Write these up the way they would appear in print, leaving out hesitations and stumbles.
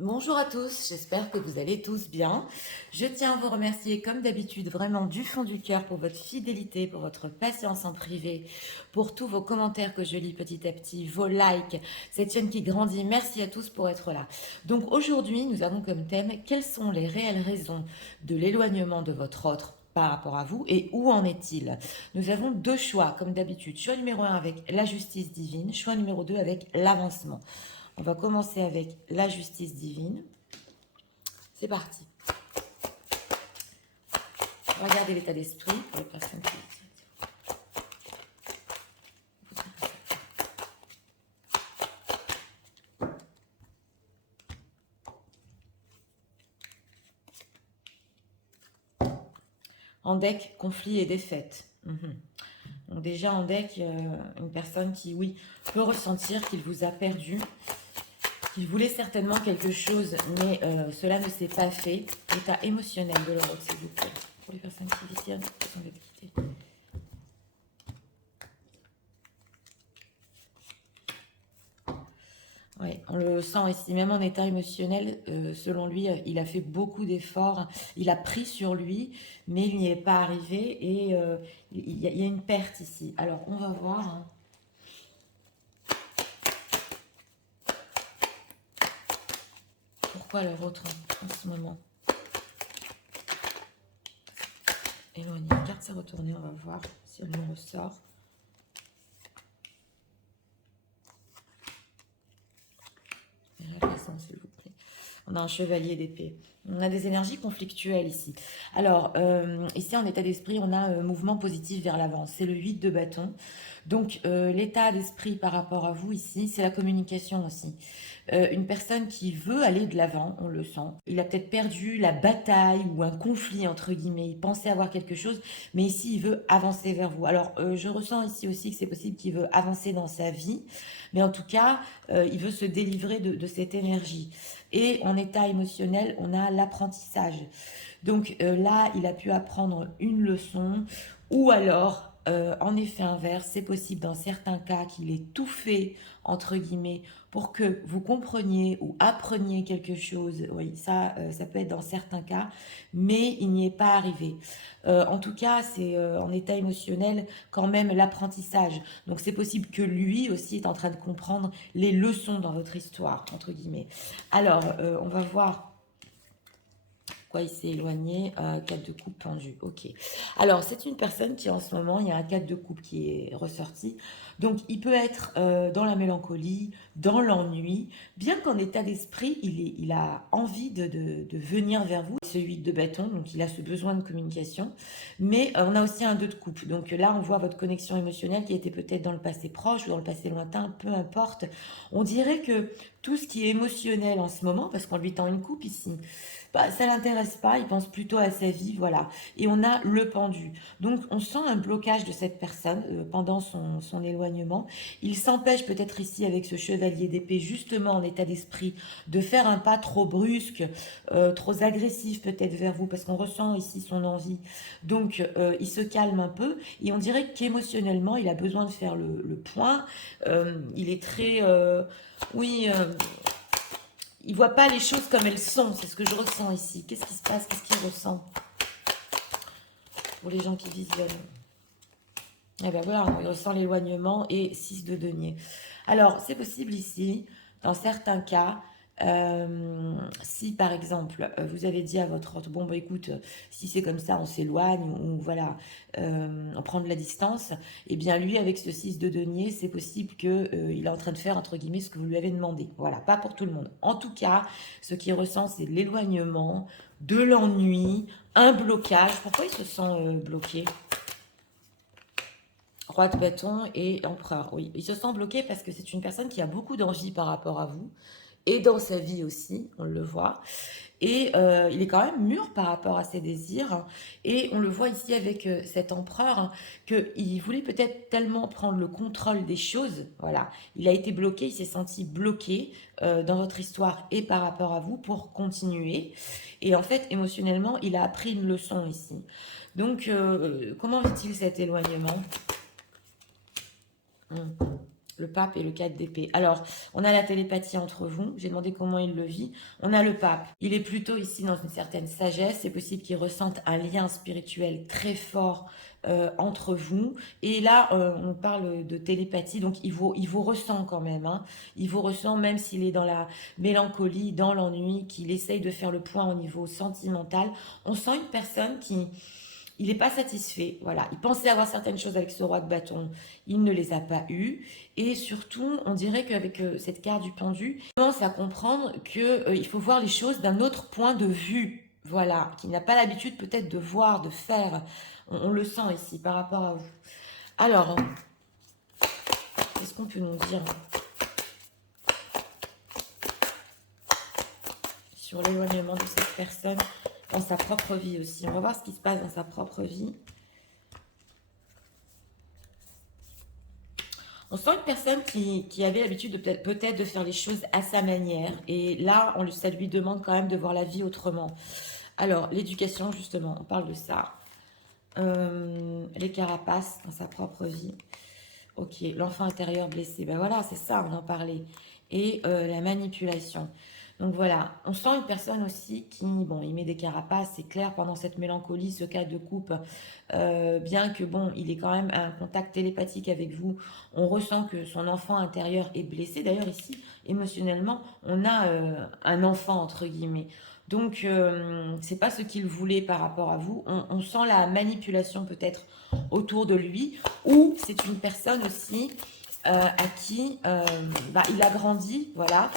Bonjour à tous, j'espère que vous allez tous bien. Je tiens à vous remercier comme d'habitude vraiment du fond du cœur pour votre fidélité, pour votre patience en privé, pour tous vos commentaires que je lis petit à petit, vos likes, cette chaîne qui grandit. Merci à tous pour être là. Donc aujourd'hui, nous avons comme thème quelles sont les réelles raisons de l'éloignement de votre autre par rapport à vous et où en est-il? Nous avons deux choix comme d'habitude. Choix numéro 1 avec la justice divine, choix numéro 2 avec l'avancement. On va commencer avec la justice divine. C'est parti. Regardez l'état d'esprit pour les personnes qui... En deck, conflit et défaite. Donc déjà en deck, une personne qui, oui, peut ressentir qu'il vous a perdu, qu'il voulait certainement quelque chose, mais cela ne s'est pas fait. L'état émotionnel de l'autre, s'il vous plaît. Pour les personnes qui visionnent, qui sont quitter. Oui, on le sent ici, même en état émotionnel, selon lui, il a fait beaucoup d'efforts, il a pris sur lui, mais il n'y est pas arrivé et il y a une perte ici. Alors, on va voir, hein. Pourquoi le vôtre en ce moment éloigné. Carte s'est retournée, on va voir si elle nous ressort. S'il vous plaît. On a un chevalier d'épée. On a des énergies conflictuelles ici. Alors, ici en état d'esprit, on a un mouvement positif vers l'avant. C'est le 8 de bâton. Donc, l'état d'esprit par rapport à vous ici, c'est la communication aussi. Une personne qui veut aller de l'avant, on le sent. Il a peut-être perdu la bataille ou un conflit, entre guillemets. Il pensait avoir quelque chose, mais ici, il veut avancer vers vous. Alors, je ressens ici aussi que c'est possible qu'il veut avancer dans sa vie, mais en tout cas, il veut se délivrer de cette énergie. Et en état émotionnel, on a l'apprentissage. Donc là, il a pu apprendre une leçon, ou alors, en effet inverse, c'est possible dans certains cas qu'il ait tout fait, entre guillemets, pour que vous compreniez ou appreniez quelque chose. Oui, ça peut être dans certains cas, mais il n'y est pas arrivé. En tout cas, c'est en état émotionnel quand même l'apprentissage. Donc c'est possible que lui aussi est en train de comprendre les leçons dans votre histoire, entre guillemets. Alors, on va voir pourquoi il s'est éloigné. 4 de coupe pendu, ok. Alors, c'est une personne qui en ce moment, il y a un 4 de coupe qui est ressorti. Donc, il peut être dans la mélancolie, dans l'ennui, bien qu'en état d'esprit, il a envie de venir vers vous. Ce 8 de bâton, donc il a ce besoin de communication. Mais on a aussi un 2 de coupe. Donc là, on voit votre connexion émotionnelle qui était peut-être dans le passé proche ou dans le passé lointain, peu importe. On dirait que tout ce qui est émotionnel en ce moment, parce qu'on lui tend une coupe ici, bah, ça l'intéresse pas, il pense plutôt à sa vie, voilà. Et on a le pendu. Donc on sent un blocage de cette personne pendant son éloignement. Il s'empêche peut-être ici avec ce chevalier d'épée, justement en état d'esprit, de faire un pas trop brusque, trop agressif peut-être vers vous, parce qu'on ressent ici son envie. Donc il se calme un peu et on dirait qu'émotionnellement, il a besoin de faire le point. Il est très... oui... il voit pas les choses comme elles sont, c'est ce que je ressens ici. Qu'est-ce qui se passe? Qu'est-ce qu'il ressent? Pour les gens qui visionnent. Eh bien voilà, il ressent l'éloignement et 6 de denier. Alors, c'est possible ici, dans certains cas, si par exemple, vous avez dit à votre autre, bon bah écoute, si c'est comme ça, on s'éloigne, ou voilà, on prend de la distance, et bien lui, avec ce 6 de denier, c'est possible qu'il il est en train de faire, entre guillemets, ce que vous lui avez demandé. Voilà, pas pour tout le monde. En tout cas, ce qu'il ressent, c'est de l'éloignement, de l'ennui, un blocage. Pourquoi il se sent bloqué? Roi de bâton et empereur, oui. Il se sent bloqué parce que c'est une personne qui a beaucoup d'envie par rapport à vous. Et dans sa vie aussi, on le voit. Et il est quand même mûr par rapport à ses désirs. Et on le voit ici avec cet empereur, hein, qu'il voulait peut-être tellement prendre le contrôle des choses. Voilà. Il a été bloqué, il s'est senti bloqué dans votre histoire et par rapport à vous pour continuer. Et en fait, émotionnellement, il a appris une leçon ici. Donc, comment vit-il cet éloignement? le pape et le 4 d'épée. Alors, on a la télépathie entre vous. J'ai demandé comment il le vit. On a le pape. Il est plutôt ici dans une certaine sagesse. C'est possible qu'il ressente un lien spirituel très fort entre vous. Et là, on parle de télépathie. Donc, il vous ressent quand même. Hein. Il vous ressent même s'il est dans la mélancolie, dans l'ennui, qu'il essaye de faire le point au niveau sentimental. On sent une personne qui il n'est pas satisfait, voilà. Il pensait avoir certaines choses avec ce roi de bâton, il ne les a pas eues. Et surtout, on dirait qu'avec cette carte du pendu, il commence à comprendre qu'il faut voir les choses d'un autre point de vue, voilà, qu'il n'a pas l'habitude peut-être de voir, de faire. On le sent ici par rapport à vous. Alors, qu'est-ce qu'on peut nous dire sur l'éloignement de cette personne dans sa propre vie aussi? On va voir ce qui se passe dans sa propre vie. On sent une personne qui avait l'habitude de peut-être de faire les choses à sa manière. Et là, ça lui demande quand même de voir la vie autrement. Alors, l'éducation, justement, on parle de ça. Les carapaces dans sa propre vie. Ok, l'enfant intérieur blessé. Ben voilà, c'est ça, on en parlait. Et la manipulation. Donc voilà, on sent une personne aussi qui, bon, il met des carapaces, c'est clair, pendant cette mélancolie, ce cas de coupe, bien que, bon, il est quand même un contact télépathique avec vous, on ressent que son enfant intérieur est blessé. D'ailleurs, ici, émotionnellement, on a un enfant, entre guillemets. Donc, c'est pas ce qu'il voulait par rapport à vous. On sent la manipulation peut-être autour de lui, ou c'est une personne aussi à qui il a grandi, voilà,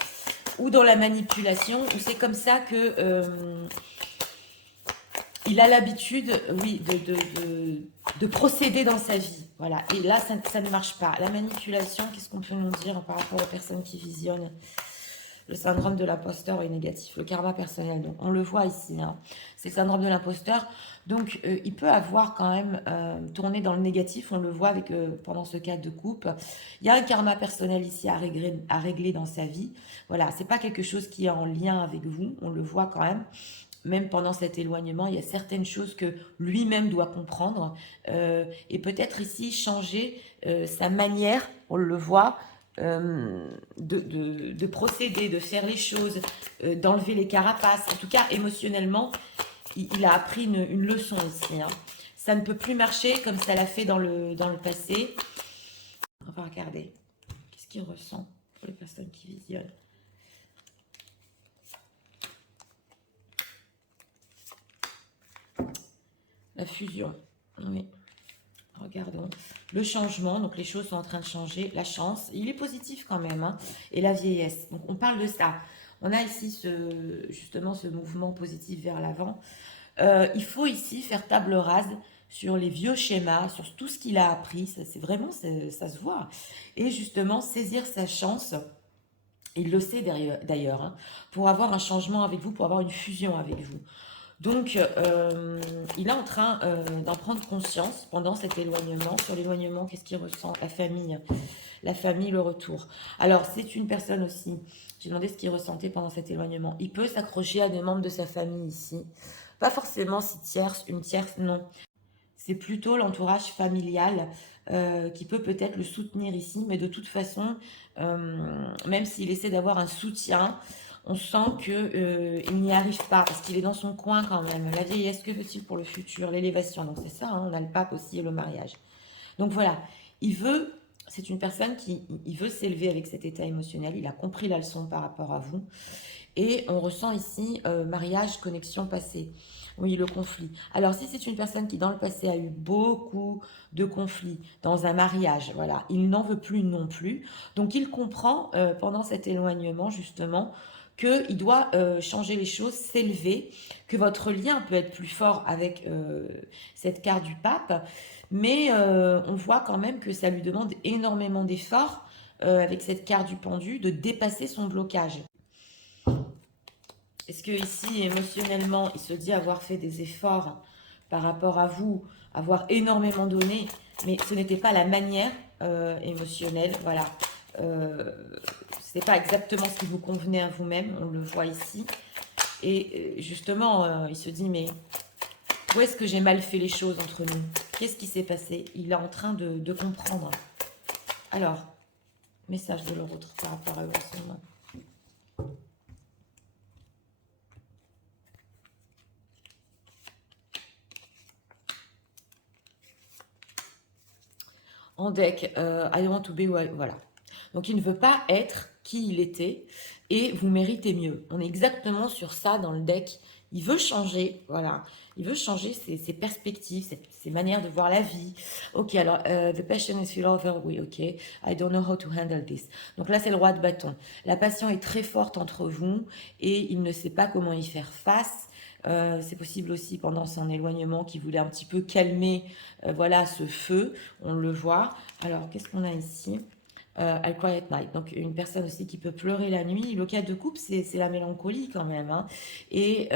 ou dans la manipulation, ou c'est comme ça que il a l'habitude, oui, de procéder dans sa vie. Voilà. Et là, ça ne marche pas. La manipulation, qu'est-ce qu'on peut nous dire par rapport aux personnes qui visionnent? Le syndrome de l'imposteur est négatif. Le karma personnel, donc on le voit ici. Hein. C'est le syndrome de l'imposteur. Donc, il peut avoir quand même tourné dans le négatif. On le voit avec pendant ce cas de coupe. Il y a un karma personnel ici à régler dans sa vie. Voilà, c'est pas quelque chose qui est en lien avec vous. On le voit quand même. Même pendant cet éloignement, il y a certaines choses que lui-même doit comprendre et peut-être ici changer sa manière, on le voit, de procéder, de faire les choses, d'enlever les carapaces. En tout cas, émotionnellement, il a appris une leçon ici. Hein. Ça ne peut plus marcher comme ça l'a fait dans le passé. On va regarder. Qu'est-ce qu'il ressent pour les personnes qui visionnent? La fusion, oui. Regardons. Le changement, donc les choses sont en train de changer. La chance, il est positif quand même. Hein, et la vieillesse. Donc on parle de ça. On a ici justement ce mouvement positif vers l'avant. Il faut ici faire table rase sur les vieux schémas, sur tout ce qu'il a appris. C'est vraiment, ça se voit. Et justement, saisir sa chance. Il le sait d'ailleurs, hein, pour avoir un changement avec vous, pour avoir une fusion avec vous. Donc, il est en train d'en prendre conscience pendant cet éloignement. Sur l'éloignement, qu'est-ce qu'il ressent? La famille, le retour. Alors, c'est une personne aussi. J'ai demandé ce qu'il ressentait pendant cet éloignement. Il peut s'accrocher à des membres de sa famille ici. Pas forcément une tierce, non. C'est plutôt l'entourage familial qui peut peut-être le soutenir ici. Mais de toute façon, même s'il essaie d'avoir un soutien, on sent qu'il n'y arrive pas parce qu'il est dans son coin quand même. La vieillesse, que veut-il pour le futur? L'élévation, donc c'est ça, hein, on a le pape aussi et le mariage. Donc voilà, c'est une personne il veut s'élever avec cet état émotionnel, il a compris la leçon par rapport à vous. Et on ressent ici mariage, connexion passée. Oui, le conflit. Alors, si c'est une personne qui, dans le passé, a eu beaucoup de conflits dans un mariage, voilà, il n'en veut plus non plus. Donc, il comprend, pendant cet éloignement, justement, qu'il doit changer les choses, s'élever, que votre lien peut être plus fort avec cette carte du pape, mais on voit quand même que ça lui demande énormément d'efforts, avec cette carte du pendu, de dépasser son blocage. Est-ce que ici, émotionnellement, il se dit avoir fait des efforts par rapport à vous, avoir énormément donné, mais ce n'était pas la manière émotionnelle, voilà. Ce n'est pas exactement ce qui vous convenait à vous-même, on le voit ici. Et justement, il se dit, mais où est-ce que j'ai mal fait les choses entre nous? Qu'est-ce qui s'est passé? Il est en train de comprendre. Alors, Message de leur autre par rapport à eux en ce moment. En deck, I want to be, voilà. Donc il ne veut pas être qui il était et vous méritez mieux. On est exactement sur ça dans le deck. Il veut changer, voilà. Il veut changer ses perspectives, ses manières de voir la vie. Ok, alors, the passion is still over. Oui, ok. I don't know how to handle this. Donc là, c'est le roi de bâton. La passion est très forte entre vous et il ne sait pas comment y faire face. C'est possible aussi pendant son éloignement qu'il voulait un petit peu calmer voilà, ce feu. On le voit. Alors, qu'est-ce qu'on a ici? I cry at night. Donc, une personne aussi qui peut pleurer la nuit. Le cas de couple, c'est la mélancolie quand même. Hein. Et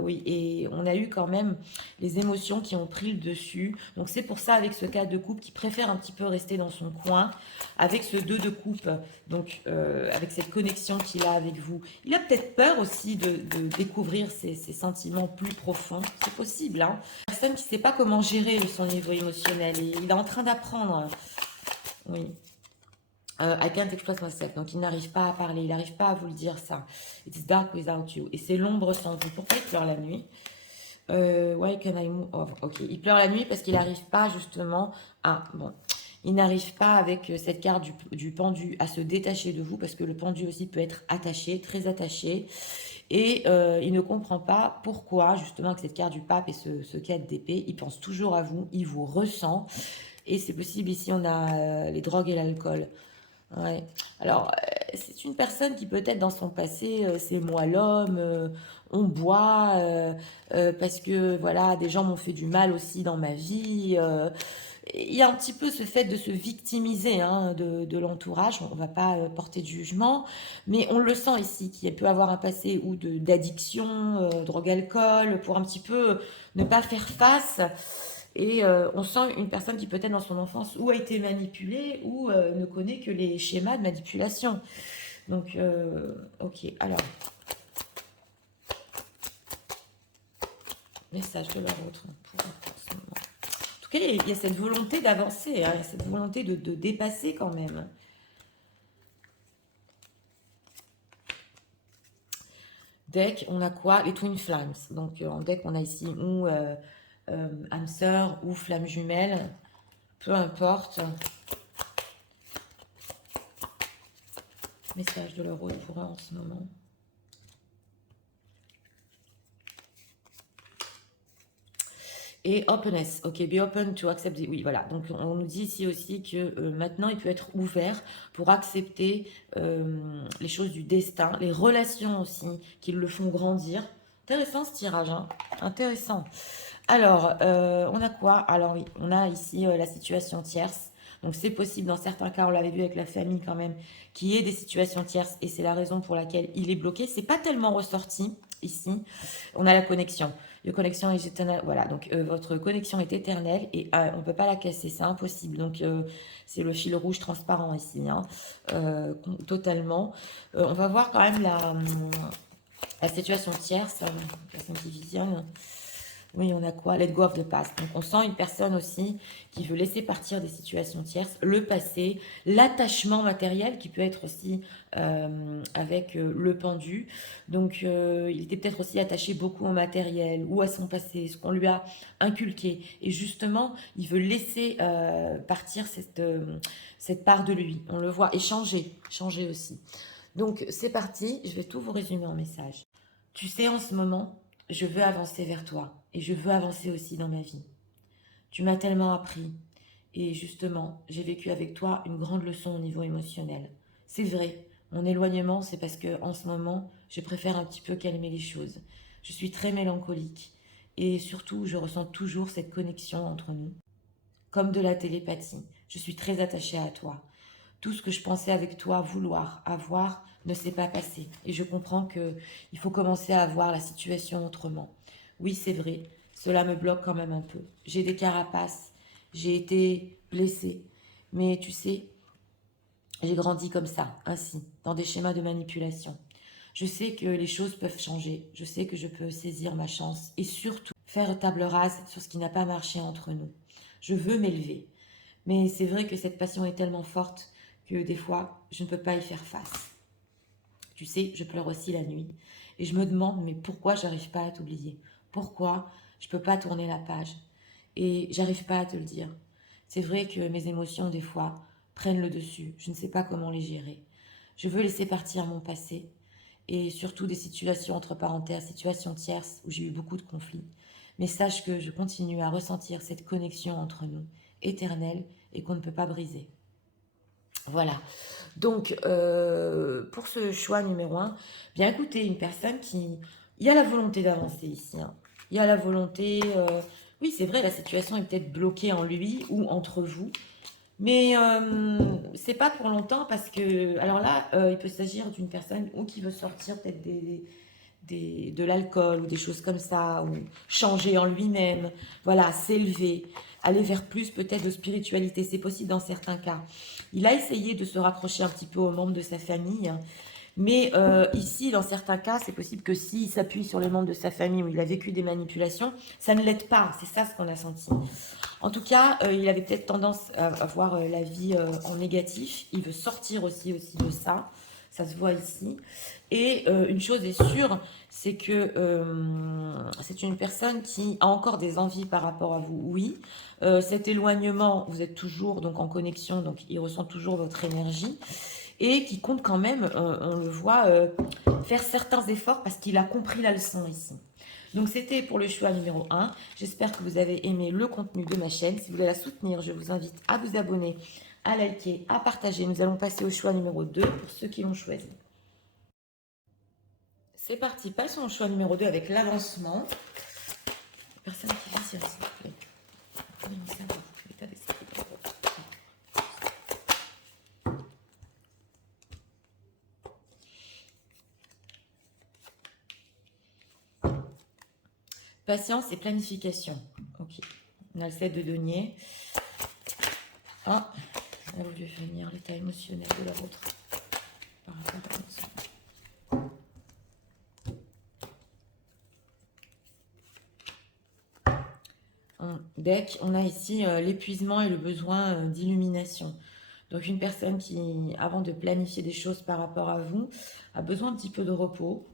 oui, et on a eu quand même les émotions qui ont pris le dessus. Donc, c'est pour ça, avec ce cas de couple, qui préfère un petit peu rester dans son coin, avec ce 2 de coupe, donc avec cette connexion qu'il a avec vous. Il a peut-être peur aussi de découvrir ses sentiments plus profonds. C'est possible. Hein. Une personne qui ne sait pas comment gérer son niveau émotionnel. Et il est en train d'apprendre. Oui. I can't express myself. Donc, il n'arrive pas à parler, il n'arrive pas à vous le dire ça. It's dark without you. Et c'est l'ombre sans vous. Pourquoi il pleure la nuit? Why can I move? Oh, ok, il pleure la nuit parce qu'il n'arrive pas justement à... Bon, il n'arrive pas avec cette carte du pendu à se détacher de vous parce que le pendu aussi peut être attaché, très attaché. Et il ne comprend pas pourquoi justement avec cette carte du pape et ce 4 d'épée, il pense toujours à vous, il vous ressent. Et c'est possible ici, on a les drogues et l'alcool. Ouais. Alors, c'est une personne qui peut-être dans son passé, c'est moi l'homme, on boit, parce que voilà, des gens m'ont fait du mal aussi dans ma vie. Il y a un petit peu ce fait de se victimiser hein, de l'entourage. On ne va pas porter de jugement, mais on le sent ici, qu'il peut avoir un passé ou d'addiction, drogue-alcool, pour un petit peu ne pas faire face. Et on sent une personne qui peut-être dans son enfance ou a été manipulée ou ne connaît que les schémas de manipulation. Donc, ok, alors. Message de leur autre. En tout cas, il y a cette volonté d'avancer, hein, il y a cette volonté de dépasser quand même. Deck, on a quoi? Les Twin Flames. Donc, en deck, on a ici ou âme sœur ou flamme jumelle. Peu importe. Message de leur autre pour eux en ce moment. Et openness, ok, be open to accept. Oui, voilà. Donc, on nous dit ici aussi que maintenant, il peut être ouvert pour accepter les choses du destin, les relations aussi, qui le font grandir. Intéressant ce tirage, hein. Intéressant. Alors, on a quoi? Alors oui, on a ici la situation tierce. Donc c'est possible dans certains cas, on l'avait vu avec la famille quand même, qu'il y ait des situations tierces et c'est la raison pour laquelle il est bloqué. C'est pas tellement ressorti ici. On a la connexion. La connexion est éternelle. Voilà, donc votre connexion est éternelle et on ne peut pas la casser, c'est impossible. Donc c'est le fil rouge transparent ici, hein, totalement. On va voir quand même la situation tierce, personne qui visionne. Oui, on a quoi? Let go of the past. Donc, on sent une personne aussi qui veut laisser partir des situations tierces, le passé, l'attachement matériel qui peut être aussi avec le pendu. Donc, il était peut-être aussi attaché beaucoup au matériel ou à son passé, ce qu'on lui a inculqué. Et justement, il veut laisser partir cette part de lui. On le voit. Et changer aussi. Donc, c'est parti. Je vais tout vous résumer en message. Tu sais, en ce moment, je veux avancer vers toi et je veux avancer aussi dans ma vie. Tu m'as tellement appris et justement, j'ai vécu avec toi une grande leçon au niveau émotionnel. C'est vrai, mon éloignement, c'est parce que en ce moment, je préfère un petit peu calmer les choses. Je suis très mélancolique et surtout, je ressens toujours cette connexion entre nous, comme de la télépathie. Je suis très attachée à toi. Tout ce que je pensais avec toi vouloir avoir ne s'est pas passé. Et je comprends que il faut commencer à voir la situation autrement. Oui, c'est vrai, cela me bloque quand même un peu. J'ai des carapaces, j'ai été blessée. Mais tu sais, j'ai grandi comme ça, ainsi, dans des schémas de manipulation. Je sais que les choses peuvent changer. Je sais que je peux saisir ma chance et surtout faire table rase sur ce qui n'a pas marché entre nous. Je veux m'élever. Mais c'est vrai que cette passion est tellement forte que des fois, je ne peux pas y faire face. Tu sais, je pleure aussi la nuit. Et je me demande, mais pourquoi j'arrive pas à t'oublier? Pourquoi je peux pas tourner la page? Et j'arrive pas à te le dire. C'est vrai que mes émotions, des fois, prennent le dessus. Je ne sais pas comment les gérer. Je veux laisser partir mon passé et surtout des situations entre parenthèses, situations tierces où j'ai eu beaucoup de conflits. Mais sache que je continue à ressentir cette connexion entre nous, éternelle et qu'on ne peut pas briser. Voilà. Donc, pour ce choix numéro un, bien écoutez, une personne qui... Il y a la volonté d'avancer ici, hein. Il y a la volonté... oui, c'est vrai, la situation est peut-être bloquée en lui ou entre vous. Mais c'est pas pour longtemps parce que... Alors là, il peut s'agir d'une personne ou qui veut sortir peut-être de l'alcool ou des choses comme ça, ou changer en lui-même, voilà, s'élever, aller vers plus peut-être de spiritualité, c'est possible dans certains cas. Il a essayé de se raccrocher un petit peu aux membres de sa famille, hein, mais ici, dans certains cas, c'est possible que s'il s'appuie sur les membres de sa famille où il a vécu des manipulations, ça ne l'aide pas, c'est ça ce qu'on a senti. En tout cas, il avait peut-être tendance à voir la vie en négatif, il veut sortir aussi de ça. Ça se voit ici. Et une chose est sûre, c'est que c'est une personne qui a encore des envies par rapport à vous. Oui, cet éloignement, vous êtes toujours donc en connexion, donc il ressent toujours votre énergie et qui compte quand même, on le voit, faire certains efforts parce qu'il a compris la leçon ici. Donc c'était pour le choix numéro un. J'espère que vous avez aimé le contenu de ma chaîne. Si vous voulez la soutenir, je vous invite à vous abonner, à liker, à partager. Nous allons passer au choix numéro 2 pour ceux qui l'ont choisi. C'est parti, passons au choix numéro 2 avec l'avancement. Personne qui vient s'il vous plaît. L'état d'esprit. Patience et planification. Ok. On a le 7 de denier. Ah, elle a voulu venir l'état émotionnel de la vôtre. Par rapport à ça. Deck, on a ici l'épuisement et le besoin d'illumination. Donc une personne qui, avant de planifier des choses par rapport à vous, a besoin un petit peu de repos.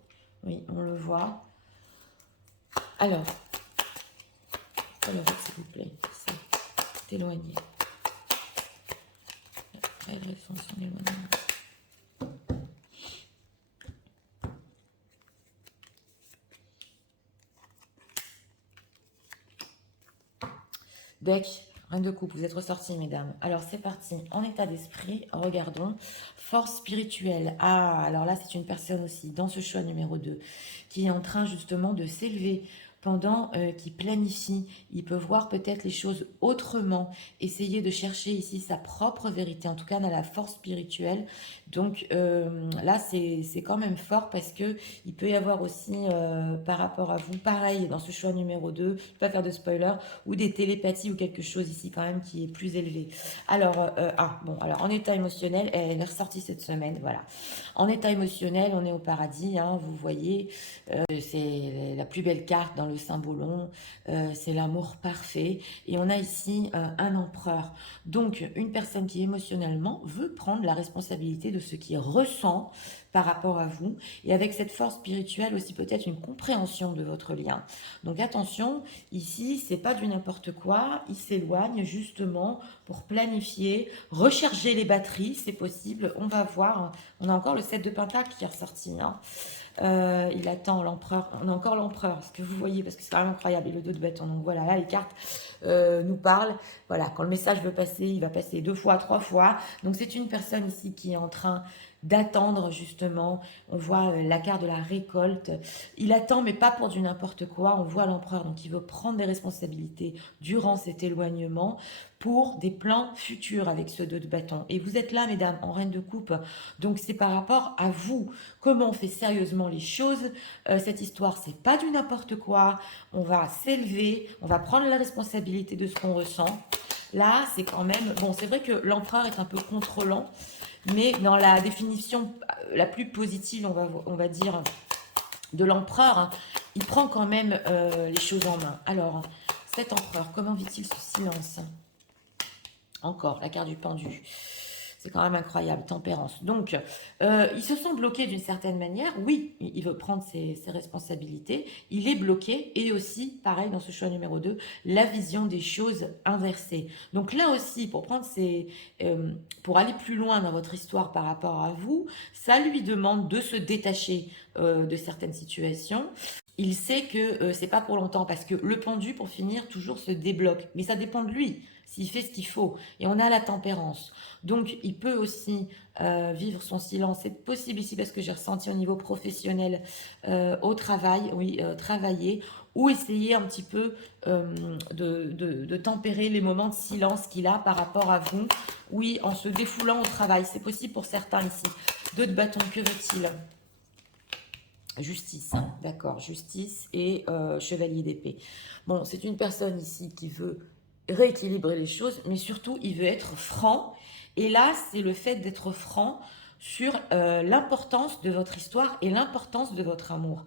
Oui, on le voit. Alors, s'il vous plaît, c'est éloigné. Elle répond son éloignement. Deck, reine de coupe, vous êtes ressorties, mesdames. Alors, c'est parti. En état d'esprit, regardons. Force spirituelle. Ah, alors là, c'est une personne aussi, dans ce choix numéro 2, qui est en train justement de s'élever pendant qu'il planifie. Il peut voir peut-être les choses autrement, essayer de chercher ici sa propre vérité, en tout cas dans la force spirituelle. Donc là, c'est quand même fort parce que il peut y avoir aussi, par rapport à vous, pareil, dans ce choix numéro 2, je ne vais pas faire de spoiler, ou des télépathies ou quelque chose ici quand même qui est plus élevé. Alors, alors en état émotionnel, elle est ressortie cette semaine, voilà. En état émotionnel, on est au paradis, hein, vous voyez, c'est la plus belle carte dans le symbolon, c'est l'amour parfait. Et on a ici un empereur. Donc, une personne qui émotionnellement veut prendre la responsabilité de ce qu'il ressent par rapport à vous. Et avec cette force spirituelle aussi peut-être une compréhension de votre lien. Donc attention, ici, c'est pas du n'importe quoi. Il s'éloigne justement pour planifier, recharger les batteries, c'est possible. On va voir. On a encore le 7 de Pentacle qui est ressorti, hein. Il attend l'empereur. On a encore l'empereur, ce que vous voyez, parce que c'est quand même incroyable. Et le 2 de bâton. Donc voilà, là, les cartes nous parlent. Voilà, quand le message veut passer, il va passer 2 fois, 3 fois. Donc c'est une personne ici qui est en train d'attendre justement. On voit la carte de la récolte. Il attend, mais pas pour du n'importe quoi. On voit l'empereur, donc il veut prendre des responsabilités durant cet éloignement pour des plans futurs avec ce 2 de bâton. Et vous êtes là, mesdames, en reine de coupe. Donc c'est par rapport à vous. Comment on fait sérieusement les choses. Cette histoire, c'est pas du n'importe quoi. On va s'élever, on va prendre la responsabilité de ce qu'on ressent. Là, c'est quand même... Bon, c'est vrai que l'empereur est un peu contrôlant, mais dans la définition la plus positive, on va dire, de l'empereur, hein, il prend quand même les choses en main. Alors, cet empereur, comment vit-il ce silence? Encore, la carte du pendu. C'est quand même incroyable, tempérance. Donc, il se sent bloqué d'une certaine manière. Oui, il veut prendre ses responsabilités. Il est bloqué. Et aussi, pareil, dans ce choix numéro 2, la vision des choses inversées. Donc là aussi, pour aller plus loin dans votre histoire par rapport à vous, ça lui demande de se détacher de certaines situations. Il sait que c'est pas pour longtemps parce que le pendu, pour finir, toujours se débloque. Mais ça dépend de lui, s'il fait ce qu'il faut. Et on a la tempérance. Donc, il peut aussi vivre son silence. C'est possible ici parce que j'ai ressenti au niveau professionnel, au travail, oui, travailler ou essayer un petit peu de tempérer les moments de silence qu'il a par rapport à vous. Oui, en se défoulant au travail. C'est possible pour certains ici. 2 de bâton, que veut-il? Justice, hein, d'accord, justice et chevalier d'épée. Bon, c'est une personne ici qui veut rééquilibrer les choses, mais surtout, il veut être franc. Et là, c'est le fait d'être franc sur l'importance de votre histoire et l'importance de votre amour.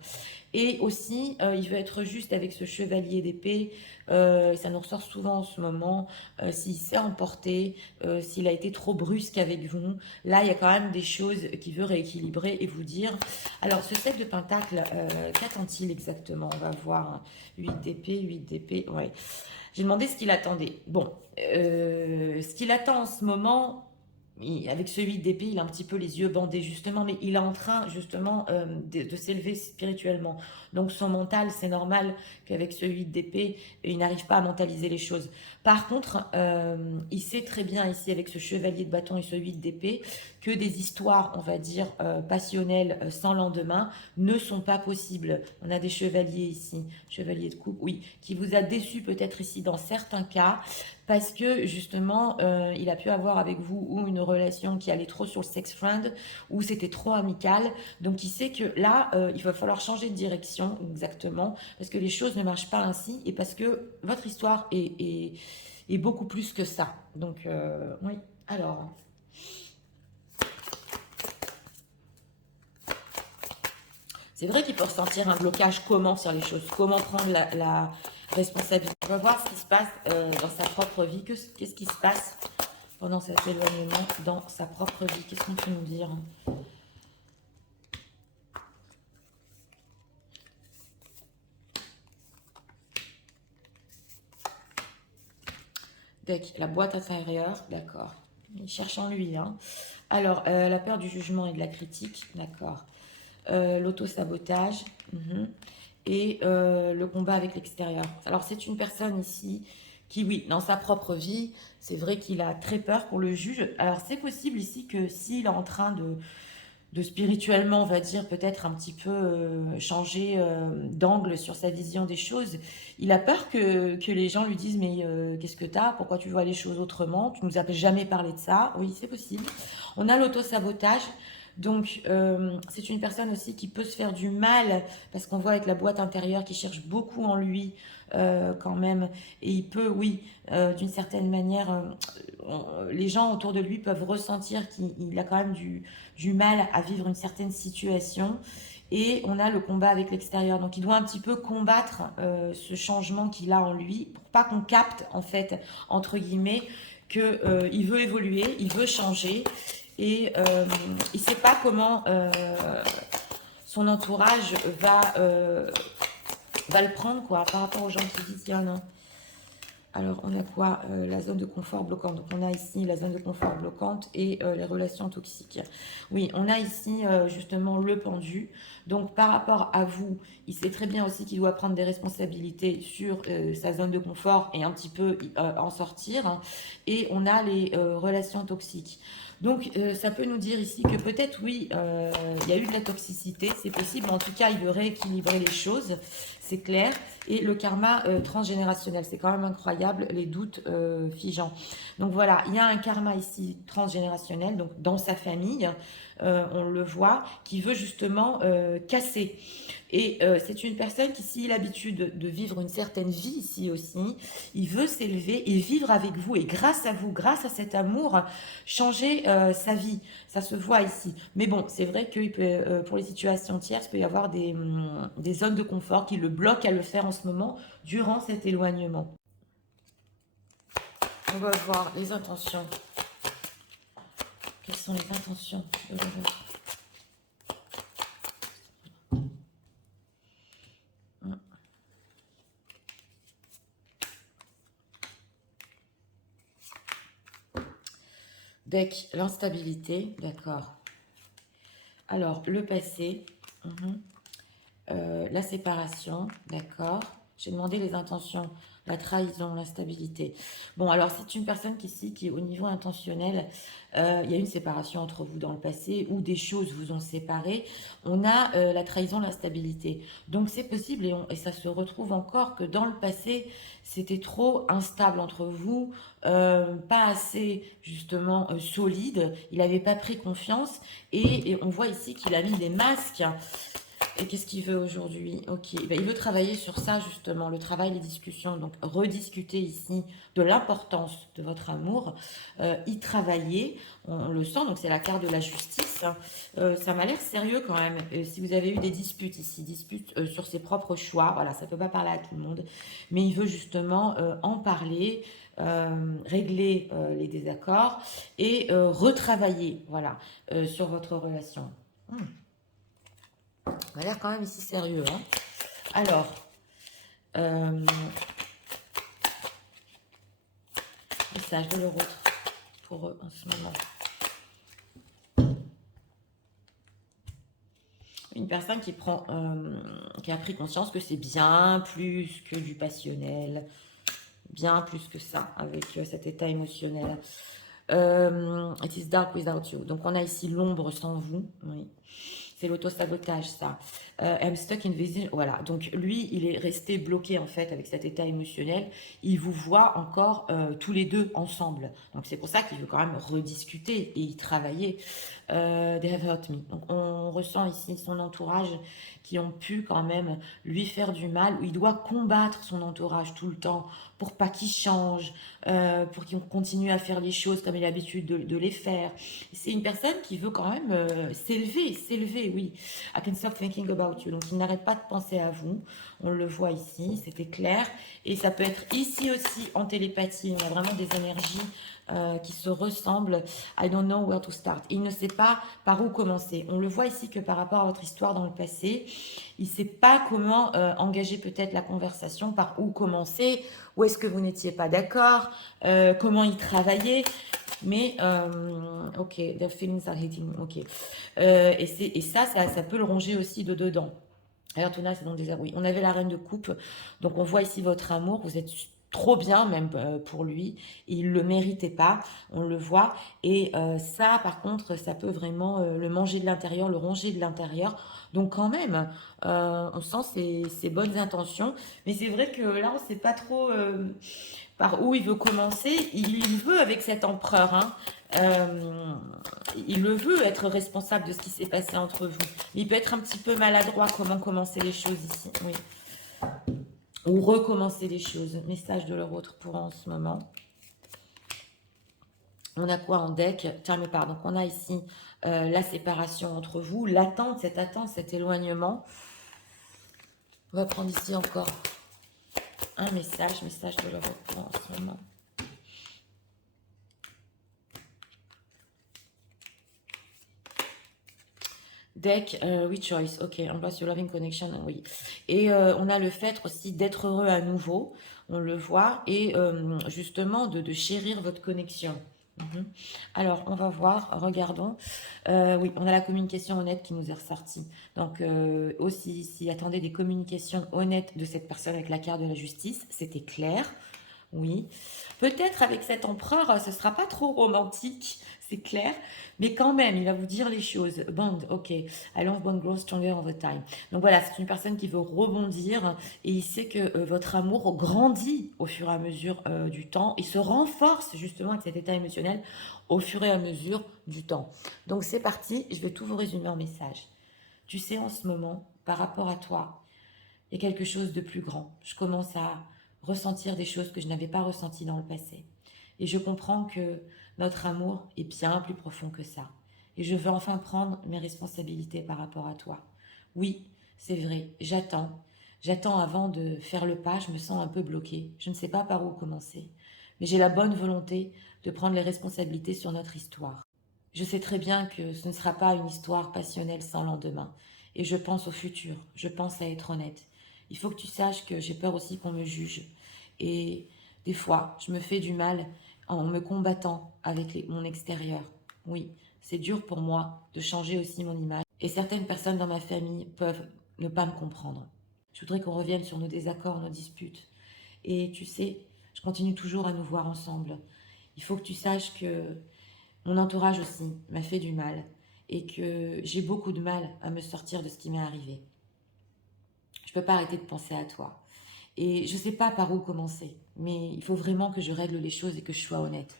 Et aussi, il veut être juste avec ce chevalier d'épée. Ça nous ressort souvent en ce moment. S'il s'est emporté, s'il a été trop brusque avec vous. Là, il y a quand même des choses qu'il veut rééquilibrer et vous dire. Alors, ce 7 de pentacle, qu'attend-il exactement? On va voir. 8 d'épée, 8 d'épée. Ouais. J'ai demandé ce qu'il attendait. Bon, ce qu'il attend en ce moment, avec ce 8 d'épée, il a un petit peu les yeux bandés justement, mais il est en train justement de s'élever spirituellement. Donc son mental, c'est normal qu'avec ce 8 d'épée, il n'arrive pas à mentaliser les choses. Par contre, il sait très bien ici avec ce chevalier de bâton et ce 8 d'épée que des histoires, on va dire, passionnelles sans lendemain ne sont pas possibles. On a des chevaliers ici, chevalier de coupe, oui, qui vous a déçu peut-être ici dans certains cas, parce que justement, il a pu avoir avec vous ou une relation qui allait trop sur le sex friend, ou c'était trop amical. Donc il sait que là, il va falloir changer de direction exactement, parce que les choses ne marchent pas ainsi, et parce que votre histoire est beaucoup plus que ça. Donc oui, alors... C'est vrai qu'il peut ressentir un blocage, comment faire les choses, comment prendre la responsabilité. On va voir ce qui se passe dans sa propre vie. Qu'est-ce qui se passe pendant cet éloignement dans sa propre vie? Qu'est-ce qu'on peut nous dire? Deck, la boîte intérieure, d'accord. Il cherche en lui, hein. Alors, la peur du jugement et de la critique, d'accord. L'auto-sabotage, et le combat avec l'extérieur. Alors, c'est une personne ici qui, oui, dans sa propre vie, c'est vrai qu'il a très peur pour le juge. Alors, c'est possible ici que s'il est en train de spirituellement, on va dire, peut-être un petit peu changer d'angle sur sa vision des choses. Il a peur que les gens lui disent, mais qu'est-ce que t'as? Pourquoi tu vois les choses autrement? Tu nous as jamais parlé de ça. Oui, c'est possible. On a l'auto-sabotage. Donc, c'est une personne aussi qui peut se faire du mal, parce qu'on voit avec la boîte intérieure qui cherche beaucoup en lui quand même. Et il peut, oui, d'une certaine manière, les gens autour de lui peuvent ressentir qu'il a quand même du mal à vivre une certaine situation. Et on a le combat avec l'extérieur. Donc il doit un petit peu combattre ce changement qu'il a en lui pour pas qu'on capte, en fait, entre guillemets, qu'il veut évoluer, il veut changer. Et il ne sait pas comment son entourage va le prendre, quoi, par rapport aux gens qui disent, tiens, non. Alors, on a quoi? La zone de confort bloquante. Donc, on a ici la zone de confort bloquante et les relations toxiques. Oui, on a ici justement le pendu. Donc, par rapport à vous, il sait très bien aussi qu'il doit prendre des responsabilités sur sa zone de confort et un petit peu en sortir. Et on a les relations toxiques. Donc, ça peut nous dire ici que peut-être, oui, il y a eu de la toxicité, c'est possible. Mais en tout cas, il veut rééquilibrer les choses, c'est clair. Et le karma transgénérationnel, c'est quand même incroyable, les doutes figeants. Donc voilà, il y a un karma ici transgénérationnel, donc dans sa famille, on le voit, qui veut justement casser. Et c'est une personne qui, s'il a l'habitude de vivre une certaine vie ici aussi, il veut s'élever et vivre avec vous. Et grâce à vous, grâce à cet amour, changer sa vie. Ça se voit ici. Mais bon, c'est vrai que pour les situations tierces, il peut y avoir des zones de confort qui le bloquent à le faire en ce moment durant cet éloignement. On va voir les intentions Quelles sont les intentions de l'autre? Deck, l'instabilité, d'accord. Alors, le passé, la séparation, d'accord. J'ai demandé les intentions, la trahison, l'instabilité. Bon, alors c'est une personne qui au niveau intentionnel, il y a une séparation entre vous dans le passé ou des choses vous ont séparé. On a la trahison, l'instabilité. Donc c'est possible et ça se retrouve encore que dans le passé, c'était trop instable entre vous, pas assez justement solide. Il n'avait pas pris confiance et on voit ici qu'il a mis des masques. Et qu'est-ce qu'il veut aujourd'hui? Ok, ben, il veut travailler sur ça justement, le travail, les discussions. Donc rediscuter ici de l'importance de votre amour, y travailler, on le sent, donc c'est la carte de la justice. Ça m'a l'air sérieux quand même. Si vous avez eu des disputes ici, disputes sur ses propres choix, voilà, ça ne peut pas parler à tout le monde, mais il veut justement en parler, régler les désaccords et retravailler, voilà, sur votre relation. Ça a l'air quand même ici sérieux, hein. Alors, message de l'euro pour eux en ce moment. Une personne qui a pris conscience que c'est bien plus que du passionnel, bien plus que ça, avec cet état émotionnel. It is dark without you. Donc on a ici l'ombre sans vous, oui. C'est l'auto-sabotage, ça. I'm stuck in vision. Voilà. Donc, lui, il est resté bloqué, en fait, avec cet état émotionnel. Il vous voit encore tous les deux ensemble. Donc, c'est pour ça qu'il veut quand même rediscuter et y travailler. They have hurt me. Donc, on ressent ici son entourage qui ont pu quand même lui faire du mal, où il doit combattre son entourage tout le temps pour pas qu'il change, pour qu'il continue à faire les choses comme il a l'habitude de les faire. C'est une personne qui veut quand même s'élever, oui. I can stop thinking about you. Donc, il n'arrête pas de penser à vous. On le voit ici, c'était clair. Et ça peut être ici aussi en télépathie. On a vraiment des énergies qui se ressemblent. I don't know where to start. Il ne sait pas par où commencer. On le voit ici que par rapport à votre histoire dans le passé, il ne sait pas comment engager peut-être la conversation, par où commencer, où est-ce que vous n'étiez pas d'accord, comment y travailler. Mais, ok, the feelings are hitting, ok. Et ça peut le ronger aussi de dedans. Alors, Tuna, c'est donc des oui. On avait la reine de coupe, donc on voit ici votre amour, vous êtes trop bien même pour lui, il le méritait pas, on le voit, et ça par contre ça peut vraiment le manger de l'intérieur, le ronger de l'intérieur, donc quand même on sent ses bonnes intentions, mais c'est vrai que là on sait pas trop par où il veut commencer. Il veut avec cet empereur, hein, il le veut être responsable de ce qui s'est passé entre vous. Mais il peut être un petit peu maladroit comment commencer les choses ici, oui. Ou recommencer les choses. Message de leur autre pour en ce moment. On a quoi en deck? Time apart. Donc on a ici la séparation entre vous, l'attente, cet éloignement. On va prendre ici encore un message de leur autre pour en ce moment. Deck, oui, choice, ok, embrace your loving connection, oui. Et on a le fait aussi d'être heureux à nouveau, on le voit, et justement de chérir votre connexion. Alors, on va voir, regardons. Oui, on a la communication honnête qui nous est ressortie. Donc, aussi ici, attendez des communications honnêtes de cette personne avec la carte de la justice, c'était clair. Oui. Peut-être avec cet empereur, ce sera pas trop romantique, c'est clair, mais quand même, il va vous dire les choses. Bond, ok. I love bond grow stronger over time. Donc voilà, c'est une personne qui veut rebondir et il sait que votre amour grandit au fur et à mesure du temps et se renforce justement avec cet état émotionnel au fur et à mesure du temps. Donc c'est parti, je vais tout vous résumer en message. Tu sais, en ce moment, par rapport à toi, il y a quelque chose de plus grand. Je commence à ressentir des choses que je n'avais pas ressenties dans le passé. Et je comprends que notre amour est bien plus profond que ça. Et je veux enfin prendre mes responsabilités par rapport à toi. Oui, c'est vrai, j'attends. J'attends avant de faire le pas, je me sens un peu bloquée. Je ne sais pas par où commencer. Mais j'ai la bonne volonté de prendre les responsabilités sur notre histoire. Je sais très bien que ce ne sera pas une histoire passionnelle sans lendemain. Et je pense au futur, je pense à être honnête. Il faut que tu saches que j'ai peur aussi qu'on me juge. Et des fois, je me fais du mal en me combattant avec mon extérieur. Oui, c'est dur pour moi de changer aussi mon image. Et certaines personnes dans ma famille peuvent ne pas me comprendre. Je voudrais qu'on revienne sur nos désaccords, nos disputes. Et tu sais, je continue toujours à nous voir ensemble. Il faut que tu saches que mon entourage aussi m'a fait du mal et que j'ai beaucoup de mal à me sortir de ce qui m'est arrivé. Je ne peux pas arrêter de penser à toi. Et je ne sais pas par où commencer, mais il faut vraiment que je règle les choses et que je sois honnête.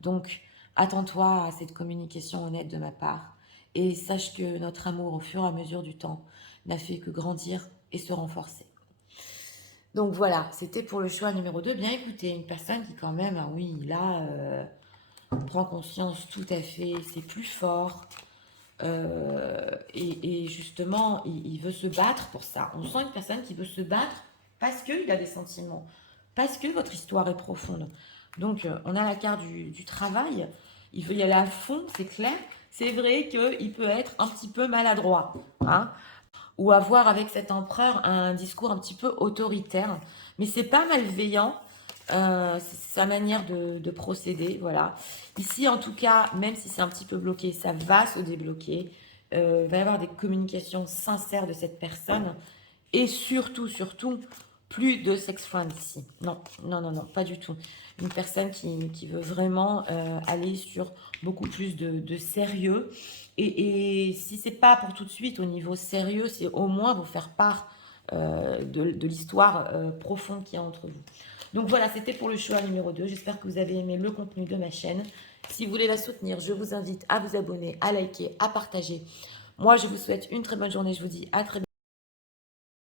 Donc, attends-toi à cette communication honnête de ma part et sache que notre amour au fur et à mesure du temps n'a fait que grandir et se renforcer. Donc voilà, c'était pour le choix numéro 2. Bien écoutez, une personne qui quand même, ah oui, là, prend conscience tout à fait, c'est plus fort. Et justement, il veut se battre pour ça. On sent une personne qui veut se battre parce qu'il a des sentiments, parce que votre histoire est profonde. Donc, on a la carte du travail. Il veut y aller à fond, c'est clair. C'est vrai qu'il peut être un petit peu maladroit, hein, ou avoir avec cet empereur un discours un petit peu autoritaire. Mais c'est pas malveillant. C'est sa manière de procéder, voilà. Ici, en tout cas, même si c'est un petit peu bloqué, ça va se débloquer. Il va y avoir des communications sincères de cette personne. Et surtout, surtout, plus de sex friend ici. Non, non, non, non, pas du tout. Une personne qui veut vraiment aller sur beaucoup plus de sérieux. Et si c'est pas pour tout de suite au niveau sérieux, c'est au moins vous faire part de l'histoire profonde qu'il y a entre vous. Donc voilà, c'était pour le choix numéro 2. J'espère que vous avez aimé le contenu de ma chaîne. Si vous voulez la soutenir, je vous invite à vous abonner, à liker, à partager. Moi, je vous souhaite une très bonne journée. Je vous dis à très bientôt.